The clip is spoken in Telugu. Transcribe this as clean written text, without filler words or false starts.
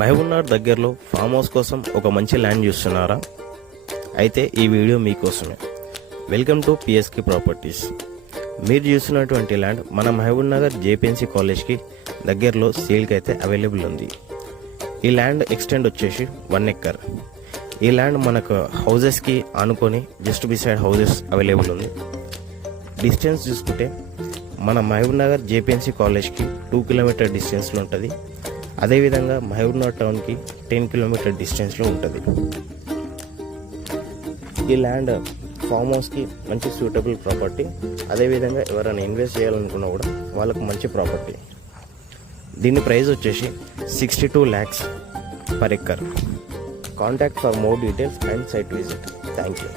మహబూబ్నగర్ దగ్గరలో ఫామ్ హౌస్ కోసం ఒక మంచి ల్యాండ్ చూస్తున్నారా? అయితే ఈ వీడియో మీకోసమే. Welcome to PSK properties. మీరు చూస్తున్నటువంటి ల్యాండ్ మన మహబూబ్నగర్ జేపీఎన్సీ కాలేజ్కి దగ్గరలో సేల్కి అయితే అవైలబుల్ ఉంది. ఈ ల్యాండ్ ఎక్స్టెండ్ వచ్చేసి 1 ఎకర్. ఈ ల్యాండ్ మనకు హౌజెస్కి ఆనుకొని జస్ట్ బిసైడ్ హౌజెస్ అవైలబుల్ ఉంది. డిస్టెన్స్ చూసుకుంటే మన మహబూబ్నగర్ జేపీఎన్సీ కాలేజ్కి 2 కిలోమీటర్ డిస్టెన్స్లో ఉంటుంది. అదేవిధంగా మహబూబ్నగర్ టౌన్కి 10 కిలోమీటర్ డిస్టెన్స్లో ఉంటుంది. ఈ ల్యాండ్ ఫామ్ హౌస్కి మంచి సూటబుల్ ప్రాపర్టీ. అదేవిధంగా ఎవరైనా ఇన్వెస్ట్ చేయాలనుకున్నా కూడా వాళ్ళకు మంచి ప్రాపర్టీ. దీని ప్రైస్ వచ్చేసి 62 lakhs per acre. Contact for more details and site visit. Thank you.